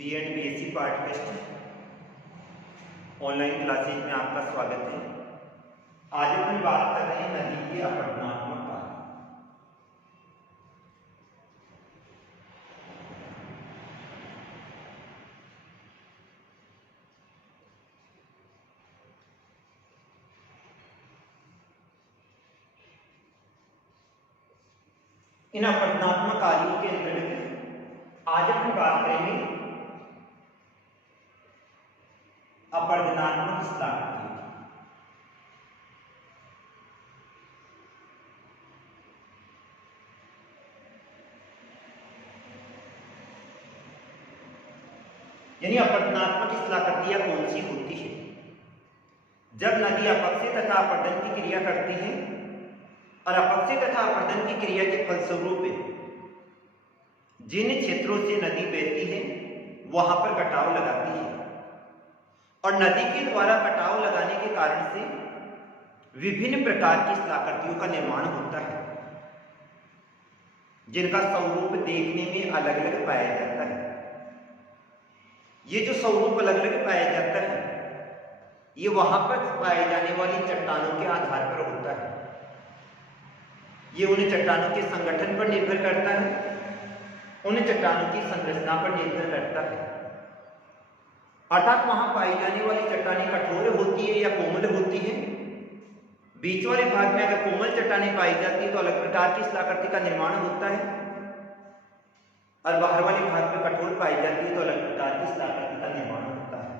B.Ed. BSc part test online classes में आपका स्वागत है। आज हम बात कर रहे हैं नदी के अपठनात्मक कार्य। इन अपठनात्मक कार्यों के अंतर्गत आज हम बात करेंगे अपरदनात्मक स्थलाकृति। यानी अपरदनात्मक स्थलाकृतियां कौन सी होती है? जब नदी अपक्षय तथा अपरदन की क्रिया करती है और अपक्षय तथा अपरदन की क्रिया के फलस्वरूप जिन क्षेत्रों से नदी बहती है वहां पर कटाव लगाती है और नदी के द्वारा कटाव लगाने के कारण से विभिन्न प्रकार की स्थलाकृतियों का निर्माण होता है, जिनका स्वरूप देखने में अलग अलग पाया जाता है। ये जो स्वरूप अलग अलग पाया जाता है ये वहां पर पाए जाने वाली चट्टानों के आधार पर होता है। ये उन चट्टानों के संगठन पर निर्भर करता है, उन चट्टानों की संरचना पर निर्भर करता है। अर्थात वहां पाई जाने वाली चट्टानें कठोर होती है या कोमल होती है। बीच वाले भाग में अगर कोमल चट्टानें पाई जाती है तो अलग प्रकार की स्थलाकृति का निर्माण होता है और बाहर वाले भाग में कठोर पाई जाती है तो अलग प्रकार की स्थलाकृति का निर्माण होता है।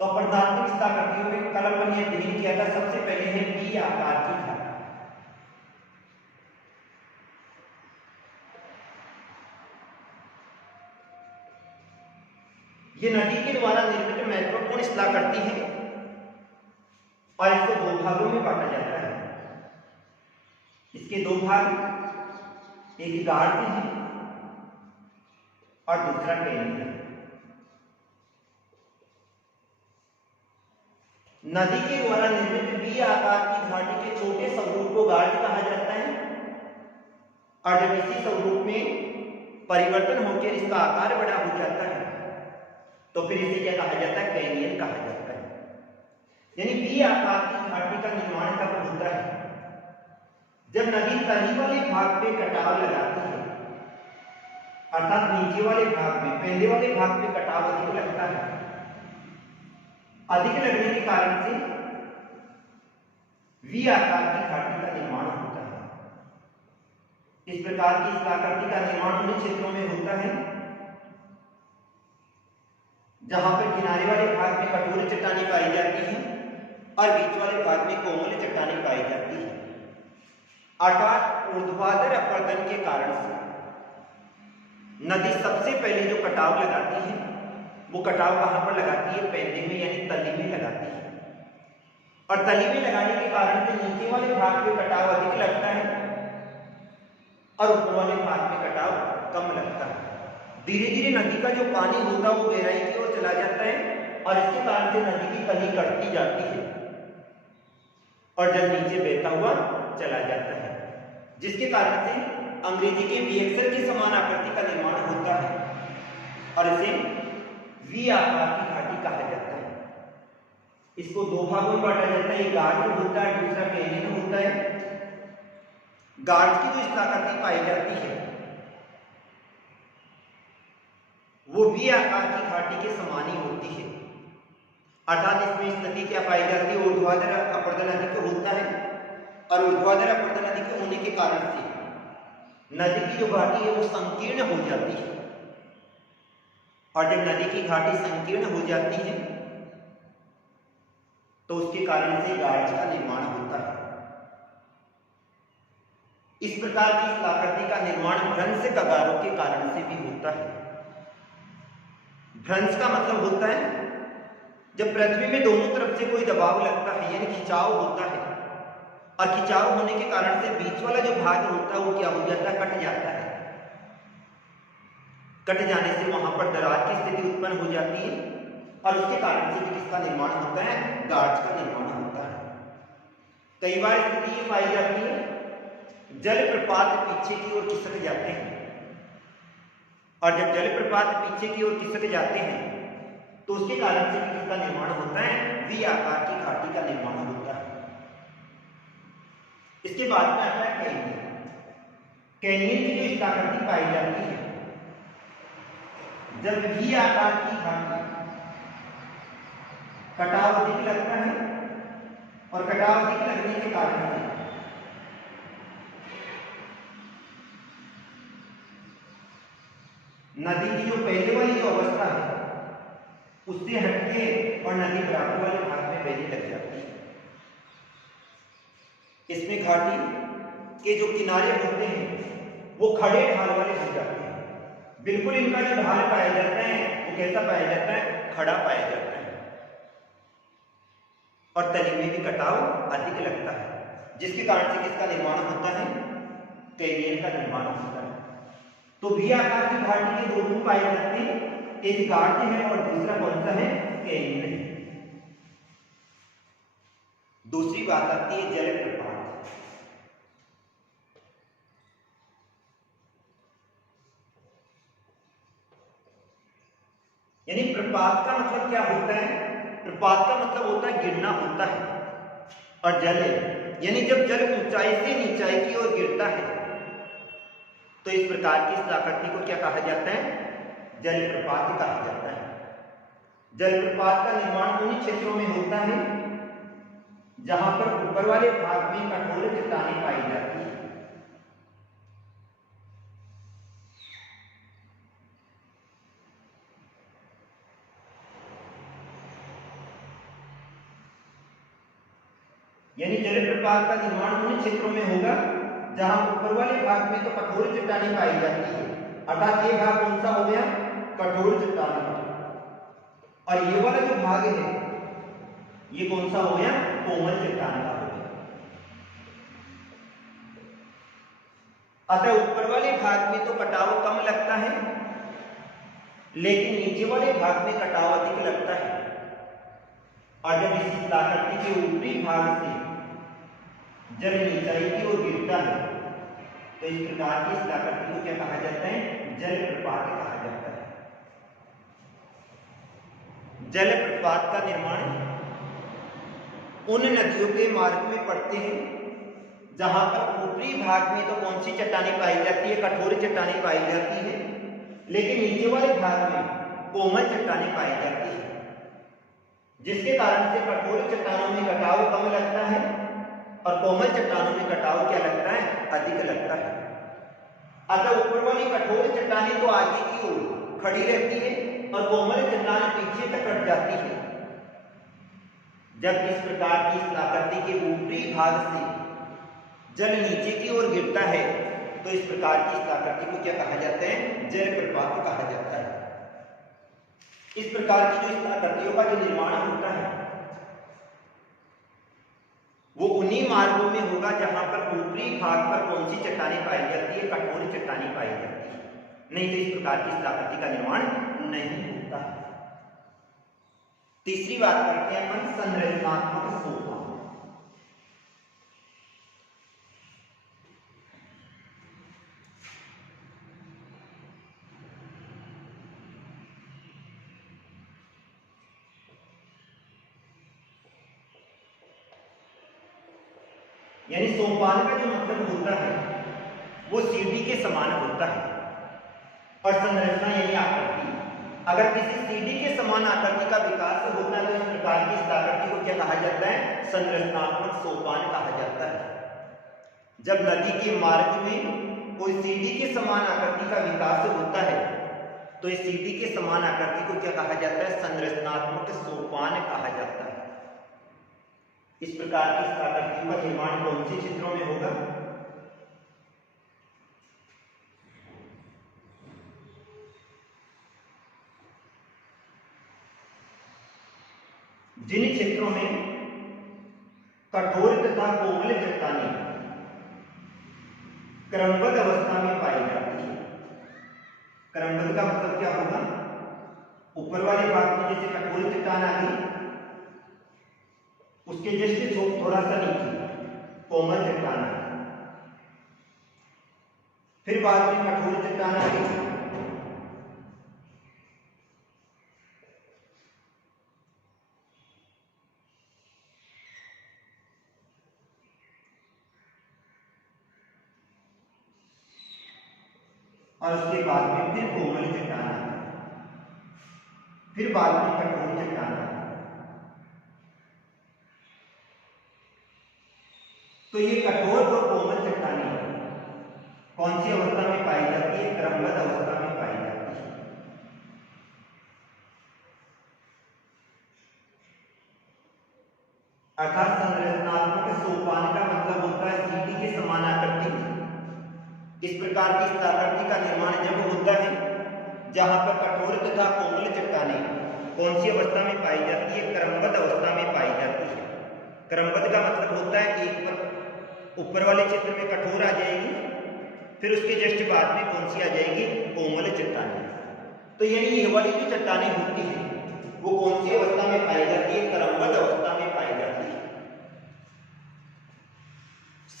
तो अपरदनात्मक स्थलाकृतियों में कल अपन ये अध्ययन किया था। सबसे पहले है वी आकार की धारा। ये नदी के द्वारा निर्मित महत्वपूर्ण स्थलाकृति है और इसको दो भागों में बांटा जाता है। इसके दो भाग, एक गाढ़ है और दूसरा कैनियन है। नदी के द्वारा निर्मित वी आकार की घाटी के छोटे स्वरूप को गाढ़ कहा जाता है और जब इसी स्वरूप में परिवर्तन होकर इसका आकार बड़ा हो जाता है तो फिर इसे क्या कहा जाता है? कैनियन कहा जाता है। यानी वी आकार की घाटी का निर्माण कब होता है? जब नदी तली वाले भाग पे कटाव लगाती है, अर्थात नीचे वाले भाग में, पहले वाले भाग पे कटाव अधिक लगता है। अधिक लगने के कारण से वी आकार की घाटी का निर्माण होता है। इस प्रकार की स्थलाकृति का निर्माण उन क्षेत्रों में होता है जहां पर किनारे वाले भाग में कठोर चट्टानें पाई जाती हैं और बीच वाले भाग में कोमल चट्टानें पाई जाती हैं। अर्थात ऊर्ध्वाधर अपरदन के कारण से नदी सबसे पहले जो कटाव लगाती है वो कटाव कहां पर लगाती है? पैंदे में, यानी तली में लगाती है। और तली में लगाने के कारण से नीचे वाले भाग में कटाव अधिक लगता है और ऊपर वाले भाग में कटाव कम लगता है। धीरे धीरे नदी का जो पानी होता है वो गहराई की ओर चला जाता है और इसके कारण से नदी की तली कटती जाती है और जल नीचे बहता हुआ चला जाता है, जिसके कारण से अंग्रेजी के वी अक्षर की समान आकृति का निर्माण होता है और इसे वी आकार की घाटी कहा जाता है। इसको दो भागों में बांटा जाता है, एक गार्ड होता है, दूसरा कैनियन होता है। गार्ड की जो स्थलाकृति पाई जाती है वो वी आकार की घाटी के समान ही होती है। अर्थात इसमें स्थिति क्या पाई जाती है? ऊर्ध्वाधर अपरदन अधिक होता है और ऊर्ध्वाधर अपरदन अधिक होने के कारण से नदी की जो घाटी है वो संकीर्ण हो जाती है और जब नदी की घाटी संकीर्ण हो जाती है तो उसके कारण से गार्ज का निर्माण होता है। इस प्रकार की स्थलाकृति का निर्माण भ्रंश कगारों के कारण से भी होता है। भ्रंश का मतलब होता है जब पृथ्वी में दोनों तरफ से कोई दबाव लगता है, यानी खिंचाव होता है और खिंचाव होने के कारण से बीच वाला जो भाग होता है वो क्या हो जाता है? कट जाता है। कट जाने से वहां पर दरार की स्थिति उत्पन्न हो जाती है और उसके कारण से किसका निर्माण होता है? गार्ज का निर्माण होता है। कई बार स्थिति ये पाई जाती है जल प्रपात पीछे की ओर खिसक जाते हैं और जब जलप्रपात पीछे की ओर खिसक जाते हैं तो उसके कारण से भी किसका निर्माण होता है, वी आकार की घाटी का निर्माण होता है। इसके बाद में आता है कैनियन। कैनियन की जो स्थलाकृति पाई जाती है, जब वी आकार की घाटी कटाव अधिक लगता है और कटाव अधिक लगने के कारण से नदी की जो पहले वाली जो अवस्था है उससे हटके और नदी बराबर वाले भाग में बहने लग जाती है। इसमें घाटी के जो किनारे होते हैं वो खड़े ढाल वाले हो जाते हैं। बिल्कुल इनका जो ढाल पाया जाता है वो कैसा पाया जाता है, खड़ा पाया जाता है और तली में भी कटाव अधिक लगता है, जिसके कारण से किसका निर्माण होता है, कैनियन का निर्माण होता है। तो वी आकार की घाटी के दो रूप पाए जाते हैं, एक गार्ड है और दूसरा कौन सा है, कैनियन है। दूसरी बात आती है जलप्रपात। यानी प्रपात का मतलब क्या होता है, प्रपात का मतलब होता है गिरना होता है, और जल यानी जब जल ऊंचाई से नीचाई की ओर गिरता है तो इस प्रकार की इस आकृति को क्या कहा जाता है, जलप्रपात कहा जाता है। जलप्रपात का निर्माण उन क्षेत्रों में होता है जहां पर ऊपर वाले भाग में कठोर चट्टानें पाई जाती है। यानी जलप्रपात का निर्माण उन क्षेत्रों में होगा जहां ऊपर वाले भाग में तो कठोर चट्टानें पाई जाती है, अर्थात ये भाग कौन सा हो गया, कठोर चट्टानें, और ये वाला जो भाग है ये कौन सा हो गया, कोमल चट्टान का हो गया। अतः ऊपर वाले भाग में तो कटाव कम लगता है लेकिन नीचे वाले भाग में कटाव अधिक लगता है, और जब इस आकृति के ऊपरी भाग से जल नीचाई की ओर गिरता है तो इस प्रकार की इस आकृति को क्या कहा जाता है, जलप्रपात कहा जाता है। जलप्रपात का निर्माण उन नदियों के मार्ग में पड़ते हैं जहां पर ऊपरी भाग में तो कौन सी चट्टानें पाई जाती है, कठोर चट्टानें पाई जाती है, लेकिन नीचे वाले भाग में कोमल चट्टानें पाई जाती है, जिसके कारण से कठोर चट्टानों में कटाव कम लगता है और कोमल चट्टानों में कटाव क्या लगता है, अधिक लगता है। अतः ऊपर वाली कठोर चट्टानें तो आगे की ओर खड़ी रहती है और कोमल चट्टानें पीछे तक कट जाती है। जब इस प्रकार की इस आकृति के ऊपरी भाग से जल नीचे की ओर गिरता है तो इस प्रकार की इस आकृति को क्या कहा जाता है, जलप्रपात कहा जाता है। इस प्रकार की जो इस आकृतियों का जो निर्माण होता है वो उन्हीं मार्गों में होगा जहां पर ऊपरी भाग पर कौन सी चट्टानें पाई जाती है, कठोर चट्टानें पाई जाती है, नहीं तो इस प्रकार की इस आकृति का निर्माण नहीं होता। तीसरी बात करते हैं अपन संरचनात्मक सोपान। यानी सोपान का जो मतलब होता है वो सीढ़ी के समान होता है, और संरचना यानी आकृति। अगर किसी सीढ़ी के समान आकृति का विकास होता है तो इस प्रकार की इस आकृति को क्या कहा जाता है, संरचनात्मक सोपान कहा जाता है। जब नदी के मार्ग में कोई सीढ़ी के समान आकृति का विकास होता है तो इस सीढ़ी के समान आकृति को क्या कहा जाता है, संरचनात्मक सोपान कहा जाता है। इस प्रकार की आकृतियों का निर्माण कौन से क्षेत्रों में होगा, जिन क्षेत्रों में कठोर तथा कोमल चट्टानें क्रमबद्ध अवस्था में पाई जाती है। क्रमबद्ध का मतलब क्या होगा, ऊपर वाले भाग में जैसे कठोर चट्टान आ गई उसके जस्ट थोड़ा सा नीचे कोमल चट्टान आ गई, फिर बाद में कठोर चट्टान आ गई, और उसके बाद में फिर कोमल चट्टान आती है, फिर बाद में कठोर चट्टान आती है। तो ये कठोर और कोमल चट्टानें कौन सी अवस्था में पाई जाती है? क्रमबद्ध अवस्था में पाई जाती है। अर्थात संरचनात्मक सोपान का मतलब होता है सीढ़ी के समान आकृति। इस प्रकार की इस आकृति का निर्माण जब होता है जहां पर कठोर तथा कोमल चट्टानें कौन सी अवस्था में पाई जाती है? क्रमबद्ध अवस्था में पाई जाती है। क्रमबद्ध का मतलब होता है एक पर ऊपर वाले चित्र में कठोर आ जाएगी, फिर उसके जस्ट बाद में कौन सी आ जाएगी? कोमल चट्टानें। तो यानी ये वाली जो चट्टानें होती है वो कौन सी अवस्था में पाई जाती है? क्रमबद्ध अवस्था में पाई जाती है।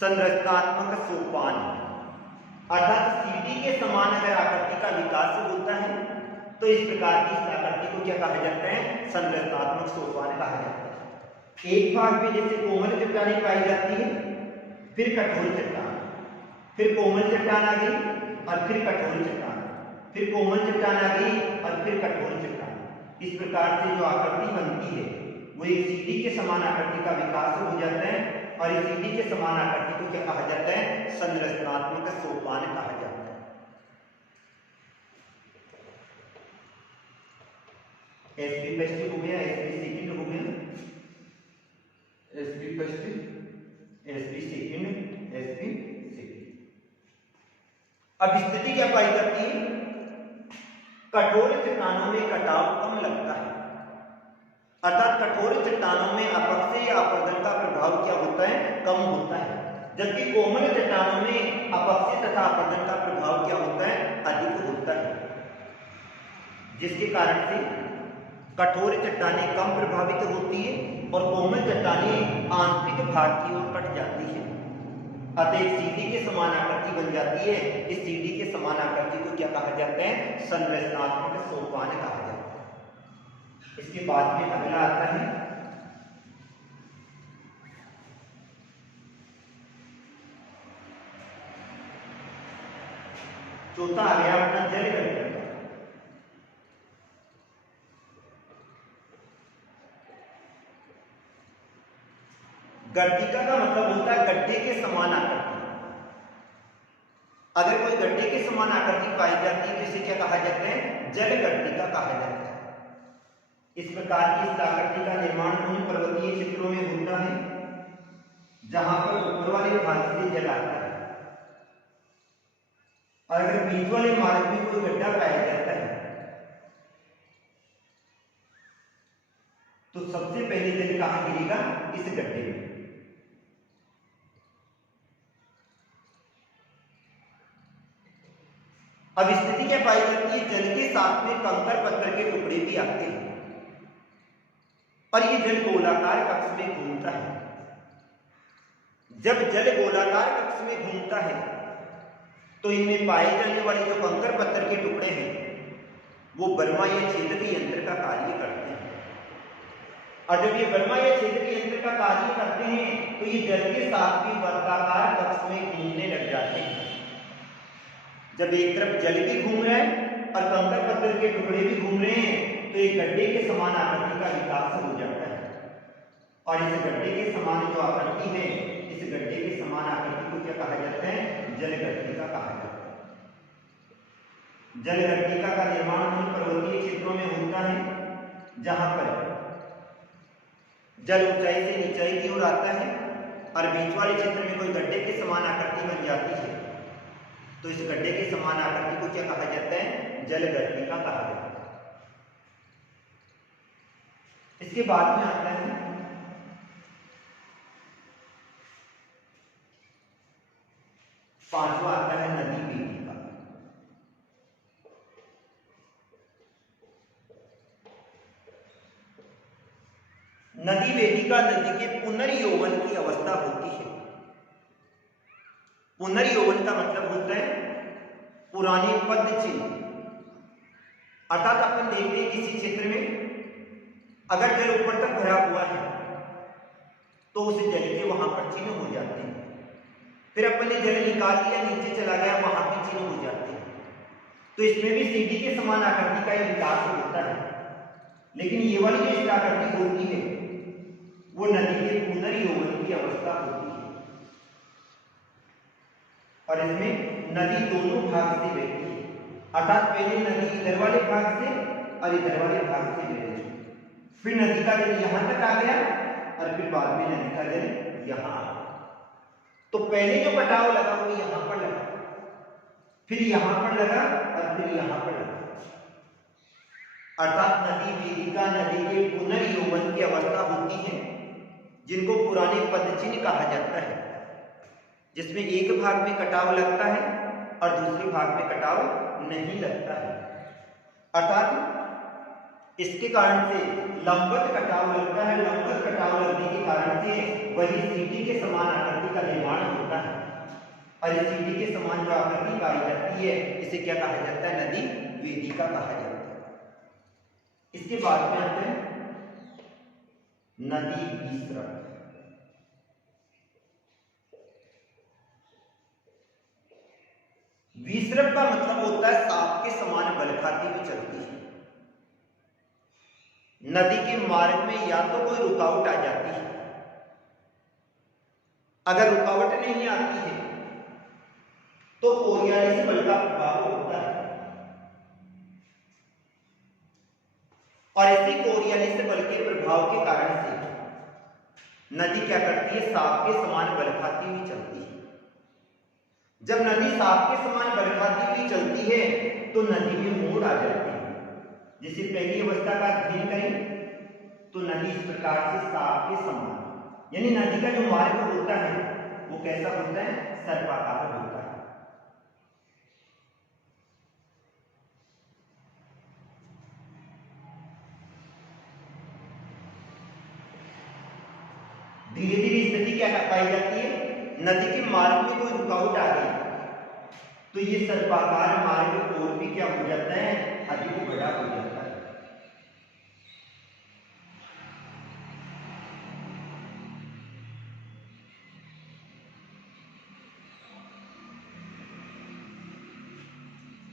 संरचनात्मक सोपान अर्थात सीढ़ी के समान अगर आकृति का विकास होता है तो इस प्रकार की इस आकृति को क्या कहा जाता है? संरचनात्मक सोपान कहा जाता है। एक भाग में जैसे कोमल चट्टानें पाई जाती है, फिर कठोर चट्टान, फिर कोमल चट्टान आ गई और फिर कठोर चट्टान, फिर कोमल चट्टान आ गई और फिर कठोर चट्टान। इस प्रकार से जो आकृति बनती है वो एक सीढ़ी के समान आकृति का विकास हो जाता है और इस सीढ़ी के समान आकृति को क्या कहा जाता है? संरचनात्मक सोपान कहा जाता है। एसपी फर्स्ट हो गया, एसपी सेकंड हो गया, SP first, SP second, SP second. अब स्थिति क्या पाई जाती है? कठोर चट्टानों में कटाव कम लगता है, अर्थात कठोर चट्टानों में अपक्षय या अपरदन का प्रभाव क्या होता है? कम होता है, जबकि कोमल चट्टानों में अपक्षय तथा अपरदन का प्रभाव क्या होता है? अधिक होता है, जिसके कारण से कठोर चट्टानें कम प्रभावित होती है और कोमल चट्टानें आंतरिक भाग की ओर कट जाती है। अतः एक सीढ़ी के समान आकृति बन जाती है। इस सीढ़ी के समान आकृति को क्या कहा जाता है? संरचनात्मक सोपान कहा जाता है। इसके बाद में अगला आता है चौथा आ गया अपना जल गर्तिका। गर्तिका का मतलब होता है गड्ढे के समान आकृति। अगर कोई गड्ढे के समान आकृति पाई जाती है तो इसे क्या कहा जाता है? जल गर्तिका कहा जाता है। इस प्रकार की इस आकृति का निर्माण उन पर्वतीय क्षेत्रों में होता है जहां पर ऊपर वाले भाग से जल आता है। और अगर बीच वाले मार्ग में कोई गड्ढा पाया जाता है तो सबसे पहले जल कहां गिरेगा? इस गड्ढे में। अब स्थिति क्या पाई जाती है? जल के साथ में कंकड़ पत्थर के टुकड़े भी आते हैं और ये जल गोलाकार कक्ष में घूमता है। जब जल गोलाकार कक्ष में घूमता है तो इनमें पाए जाने वाले जो कंकड़ पत्थर के टुकड़े हैं वो बर्मा या छेदक यंत्र का कार्य करते हैं। और जब ये बर्मा या छेदक यंत्र का कार्य करते हैं तो ये जल के साथ भी वर्गाकार कक्ष में घूमने लग जाते हैं। जब एक तरफ जल भी घूम रहा है और कंकड़ पत्थर के टुकड़े भी घूम रहे हैं तो एक गड्ढे के समान आकृति का विकास हो जाता है। और इस गड्ढे के समान जो आकृति है, इस गड्ढे के समान आकृति को क्या कहा जाता है? जल गर्तिका कहा जाता है। जल गर्तिका का निर्माण उन पर्वतीय क्षेत्रों में होता है जहां पर जल ऊंचाई से नीचाई की ओर आता है और बीच वाले क्षेत्र में कोई गड्ढे के समान आकृति बन जाती है तो इस गड्ढे के समान आकृति को क्या कहा जाता है? जल गर्तिका कहा जाता है। इसके बाद में आता है पांचवा आता है नदी वेदिका। नदी वेदिका नदी के पुनर्यौवन की अवस्था होती है। पुनर्यौवन का मतलब होता है पुराने पद चिन्ह। अर्थात अपन देखते हैं किसी क्षेत्र में अगर जल ऊपर तक भरा हुआ है तो उस जल के वहां पर चिन्ह हो जाते हैं। फिर अपन ने जल निकाल दिया, नीचे चला गया, वहां भी चिन्ह हो जाते हैं। तो इसमें भी सीढ़ी के समान आकृति का ही विकास होता है, लेकिन ये वाली जो इसकी आकृति होती है वो नदी के पुनर्यौवन की अवस्था होती है, और इसमें नदी दोनों भाग से बहती है, अर्थात पहले नदी इधर वाले भाग से और इधर वाले भाग से बह रही है, फिर नदी का जल यहां तक आ गया और फिर बाद में नदी का जल यहां आ गया। तो पहले जो कटाव लगा वो यहां पर लगा, फिर यहां पर लगा और फिर यहां पर लगा, अर्थात नदी वेदिका नदी के पुनर्यौवन की अवस्था होती है, जिनको पुराने पदचिन्ह कहा जाता है, जिसमें एक भाग में कटाव लगता है और दूसरे भाग में कटाव नहीं लगता है। अर्थात इसके कारण से लंबवत कटाव लगता है, लंबवत कटाव लगने के कारण से वही सीढ़ी के समान आकृति का निर्माण होता है, और इस सीढ़ी के समान जो आकृति पाई जाती है इसे क्या कहा जाता है? नदी वेदिका कहा जाता है। इसके बाद में आते हैं नदी विसृप। विसृप का मतलब होता है सांप के समान बल खाती हुई चलती है। नदी के मार्ग में या तो कोई रुकावट आ जाती है, अगर रुकावट नहीं आती है तो कोरियालिस बल का प्रभाव होता है, और इसी कोरियालिस बल के प्रभाव के कारण से नदी क्या करती है? सांप के समान बल खाती हुई चलती है। जब नदी सांप के समान बल खाती हुई चलती है तो नदी में मोड़ आ जाते हैं। जैसे पहली अवस्था का अध्ययन करें तो नदी इस प्रकार से सांप के समान, यानी नदी का जो मार्ग होता है वो कैसा होता है? सर्पाकार होता है। धीरे धीरे स्थिति क्या पाई जाती है? नदी के मार्ग में कोई रुकावट आ गई तो ये सर्पाकार मार्ग और भी क्या हो जाता है? अधिक बड़ा हो जाता है।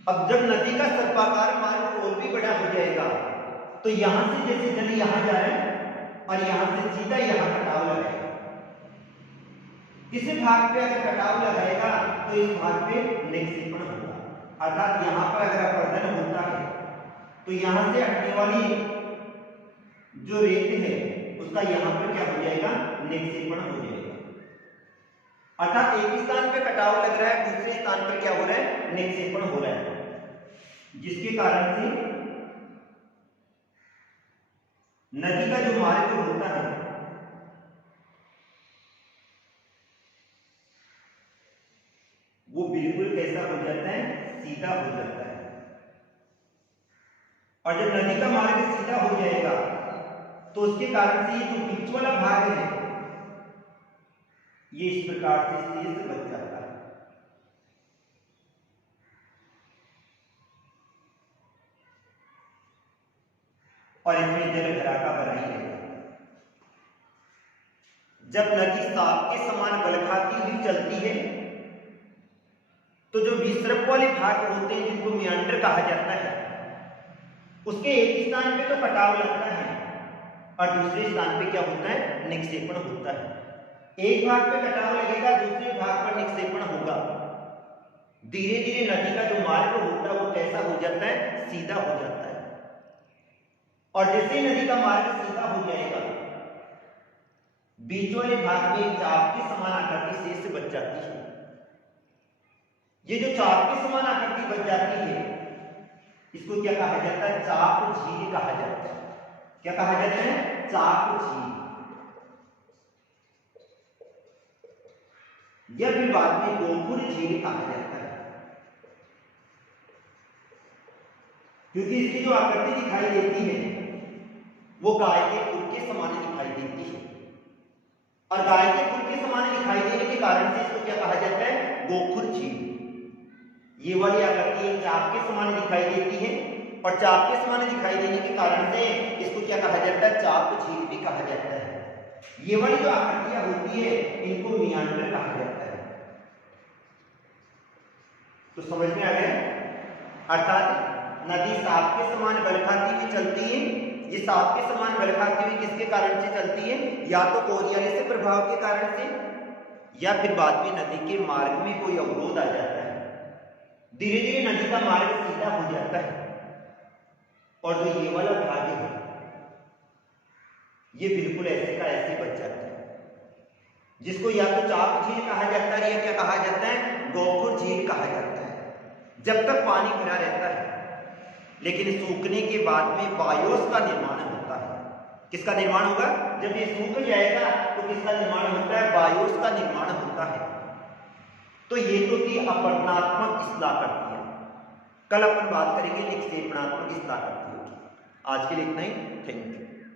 अब जब नदी का सर्पाकार मार्ग और भी बड़ा हो जाएगा तो यहां से जैसे जल यहां जा रहा है और यहां से सीधा यहां कटाव लगाएगा। इस भाग पे अगर कटाव लगाएगा तो इस भाग पे निक्षेपण होगा, अर्थात यहां पर अगर अपरदन होता है तो यहां से हटने वाली जो रेत है उसका यहां पर क्या हो जाएगा? निक्षेपण हो जाएगा। अर्थात एक स्थान पे कटाव लग रहा है, दूसरे स्थान पर क्या हो रहा है? निक्षेपण हो रहा है, जिसके कारण से नदी का जो मार्ग होता है वो बिल्कुल कैसा हो जाता है? सीधा हो जाता है। और जब नदी का मार्ग सीधा हो जाएगा तो उसके कारण से ये जो बीच वाला भाग है ये इस प्रकार से शेष बच जाता है। और इसमें जल भरा का भरा ही रहता है। जब नदी सांप के समान बल खाती हुई चलती है तो जो विसृप वाले भाग होते हैं जिनको मियांडर कहा जाता है, उसके एक स्थान पे तो कटाव लगता है और दूसरे स्थान पे क्या होता है? निक्षेपण होता है। एक भाग पे कटाव लगेगा, दूसरे भाग पर निक्षेपण होगा। धीरे धीरे नदी का जो मार्ग होता है वो कैसा हो जाता है? सीधा हो जाता है। और जैसे नदी का मार्ग सीधा हो जाएगा बीच वाले भाग में चाप के समान आकृति शेष बच जाती है। ये जो चाप के समान आकृति बच जाती है इसको क्या कहा जाता है? चाप झील कहा जाता है। क्या कहा जाता है? चाप झील। यह भी बाद में गोपुर झील कहा जाता है, क्योंकि इसकी जो आकृति दिखाई देती है वो गाय के खुर के समान दिखाई देती है, और गाय के खुर के समान दिखाई देने के कारण से इसको क्या कहा जाता है? गोपुर झील। ये वाली आकृति चाप के समान दिखाई देती है और चाप के समान दिखाई देने के कारण से इसको क्या कहा जाता है? चाप झील भी कहा जाता है। ये वाली जो आकृतियां होती है इनको मियांडर कहा जाता है। तो समझ में आ गया? अर्थात नदी सांप के समान बल खाती हुई चलती है। ये सांप के समान बल खाती हुई किसके कारण से चलती है? या तो कोरियोलिस प्रभाव के कारण से, या फिर बाद में नदी के मार्ग में कोई अवरोध आ जाता है, धीरे धीरे नदी का मार्ग सीधा हो जाता है और जो ये वाला भाग है ये बिल्कुल ऐसे का ऐसे बच जाता है, जिसको या तो चाप झील कहा जाता है या क्या कहा जाता है? गोखुर झील कहा जाता है। जब तक पानी भरा रहता है, लेकिन सूखने के बाद में बायोस का निर्माण होता है। किसका निर्माण होगा? जब ये सूख जाएगा तो किसका निर्माण होता है? बायोस का निर्माण होता है। तो ये तो थी अपरणात्मक इस्लाह करती है। कल अपन बात करेंगे निक्षेपणात्मक इस्लाह करती होगी। आज के लिए इतना ही। Thank you.